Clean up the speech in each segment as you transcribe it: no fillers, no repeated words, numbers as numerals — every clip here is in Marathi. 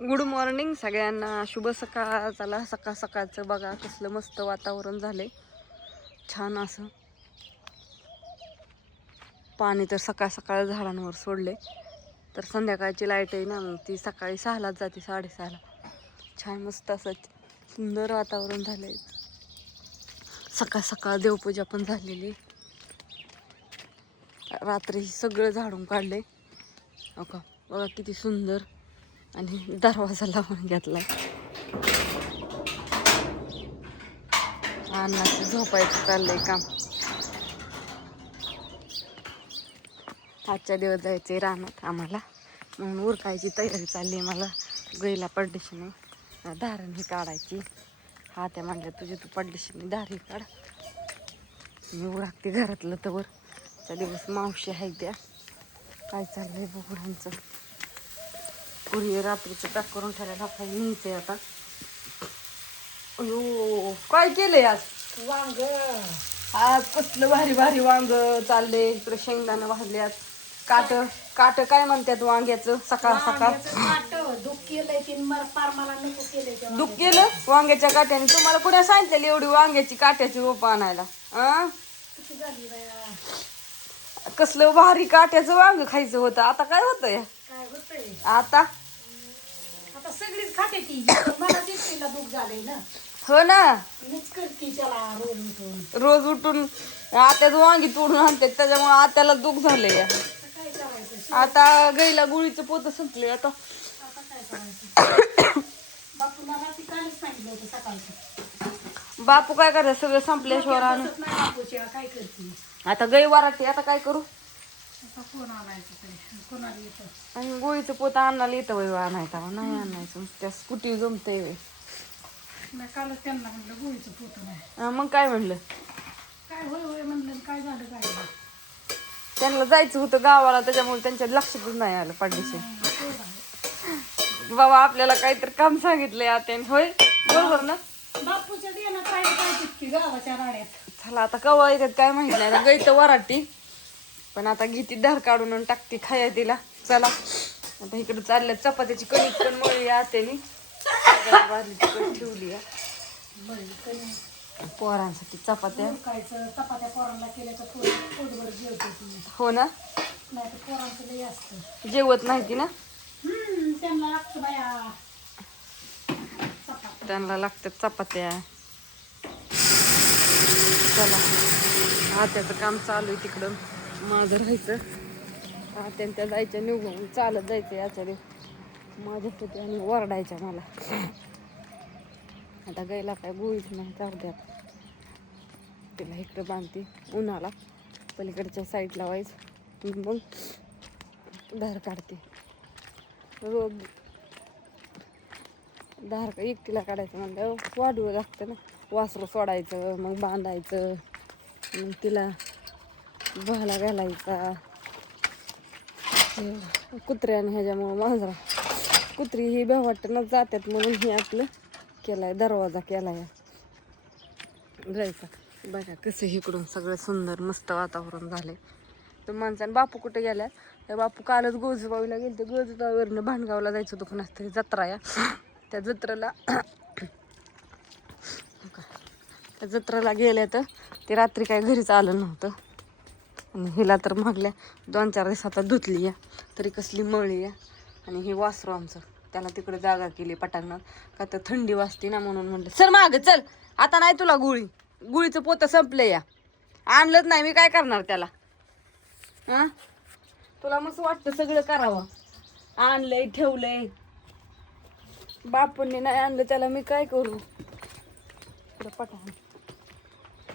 गुड मॉर्निंग सगळ्यांना, शुभ सकाळ. चला सकाळ सकाळचं बघा कसलं मस्त वातावरण झालंय, छान असं. पाणी तर सकाळ सकाळ झाडांवर सोडले, तर संध्याकाळची लाईट आहे ना, मग ती सकाळी 6लाच जाते, 6:30ला. छान मस्त असं सुंदर वातावरण झालंय. सकाळ सकाळ देवपूजा पण झालेली. रात्री सगळं झाडून काढले का बघा किती सुंदर. आणि दरवाजा लावून घेतलाय. अन्नाचं झोपायचं चाललंय काम. आजच्या दिवस जायचंय रानात आम्हाला, म्हणून उरकायची तयारी चालली आहे. मला गईला पडदेशीने धारण ही काढायची. हा त्या म्हणल्या तुझी तू पडदेशीने धारी काढ, मी उरकते घरातलं. तर त्या दिवस मावशी आहे त्या. काय चाललंय बघुडांचं. पुरी रात्रीचं पॅक करून ठेवायला काही न्यायचंय आता. अयो काय केलंय आज? वांग. आज कसलं भारी भारी वांग चालले. इकडे शेंगदाणं भाजल्यात. काट काय म्हणतात वांग्याचं? सकाळ सकाळ दुःख केलं वांग्याच्या काट्याने. तुम्हाला कुठे सांगितलेली एवढी वांग्याची काट्याची रोपं आणायला? कसलं भारी काट्याचं वांग खायचं होतं. आता काय होतंय? आता सगळीच खाते ती. मला तिला दुःख झालंय ना. हो ना, मीच करते त्याला रोज उठून. रोज उठून आत्याच वांगी तोडून आणते, त्याच्यामुळे आत्याला दुःख झालंय. काय करायचं? आता गाईला गुळीचं पोत संपले. आता काय करायचं? बापूला रात्री कालच सांगितलं होतं सकाळचं. बापू काय करायचं? सगळं संपल्याशिवाय आणून बसत नाही बापूच्या. काय करते आता गाई वराटे. आता काय करू? आता कोण आणायचं तरी? कोणाला येतं? आणि गोळीचं पोत आणायला येतं वय आणायचा? नाही आणायचं. त्या स्कूटी जमतंय वय. मी कालच त्यांना म्हणलं गोळीचं पोतं नाही. मग काय म्हणलं? काय होय होय म्हणलं. काय झालं काय नाही. त्यांना जायचं होतं गावाला, त्याच्यामुळे त्यांच्या लक्षातच नाही आलं पाडदेशी. बाबा आपल्याला काहीतरी काम सांगितलंय आत्याने. होय बरोबर ना? बापूच्या देण्यात काय काय तितकी गावाच्या राड्यात. चला आता कवा येतात काय माहित नाही. आता गई तर वराटी, पण आता घेती धार काढून आणि टाकते खाया तिला. चला आता इकडे चालल्या चपात्याची कणिक पण मळली आत्यानी. ठेवली पोरांसाठी चपात्या. चपात्या पोरांना केल्या तर पोटभर जेवते तुम्ही. हो ना, नाही तर पोरांचं लई असतं. जेवत नाही ती ना. त्यांना लागतं बाया त्यांना लागतात चपात्या. चला आत्याचं काम चालू आहे तिकडं. माझं राहायचं. आत्यान त्या जायच्या निघून चालत जायचं याच्या माझ्यासाठी आणि ओरडायच्या मला. आता गायला काय गोळीच नाही चालत्यात. तिला इकडं बांधते उन्हाला, पलीकडच्या साईडला व्हायचं. मग धार काढते. रोज धार एकटीला काढायचं म्हणलं वाढवं लागतं ना. वासरू सोडायचं, मग बांधायचं, मग तिला बहाला घालायचा. कुत्र्याने ह्याच्यामुळं मांजरा कुत्री ही बेवाटनं जातात म्हणून हे आपलं केलाय, दरवाजा केलाय जायचा. बघा कसं इकडून सगळं सुंदर मस्त वातावरण झालंय. तर माणसानं बापू कुठे गेल्या? त्या बापू कालच गोजबावीला गेले. तर गोजबावीवरनं भांडगावला जायचं होतं कोणाच तरी जत्रा या. त्या जत्रेला गेल्या तर ते रात्री काय घरीच आलं नव्हतं. आणि हिला तर मागल्या 2-4 दिवसात धुतली या, तरी कसली मळी या. आणि हे वासरू आमचं, त्याला तिकडे जागा केली पटांगणात. का तर थंडी वाजते ना, म्हणून म्हणलं सर मागं चल. आता नाही तुला गुळीचं पोतं संपलं या. आणलंच नाही मी, काय करणार त्याला? तुला मस्त वाटतं सगळं करावं. आणलंय ठेवलंय, बापूंनी नाही आणलं त्याला, मी काय करू? पटांग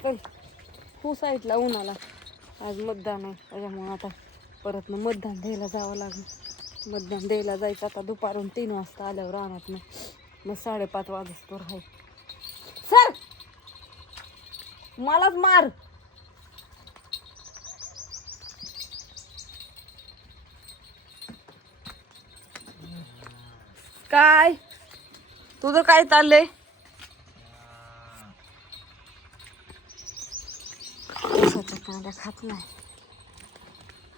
चल हो साईडला उन्हाला. आज मतदान आहे, त्याच्यामुळं आता परत मग मतदान द्यायला जावं लागेल. मतदान द्यायला जायचं आता दुपारून 3 वाजता आल्यावर राहणार नाही. मग 5:30 वाजता आहे. सर मलाच मार. काय तुझं काय चाललंय? कांद्या खात नाही.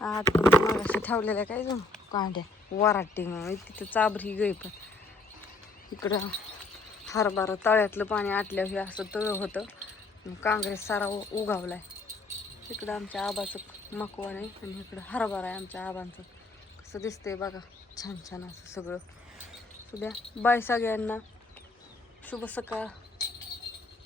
आता मागाशी ठेवलेल्या काय कांद्या वराटी तिथं चाबरी गई. पण इकडं हरभरा तळ्यातलं पाणी आटल्यावर हे असं तळं होतं आणि काँग्रेस सारा उगावलाय. इकडं आमच्या आबाचं मकवान आहे आणि इकडं हरभरा आहे आमच्या आबांचं. कसं दिसतंय बघा, छान छान असं सगळं. सुद्या बाय सगळ्यांना, शुभ सकाळ.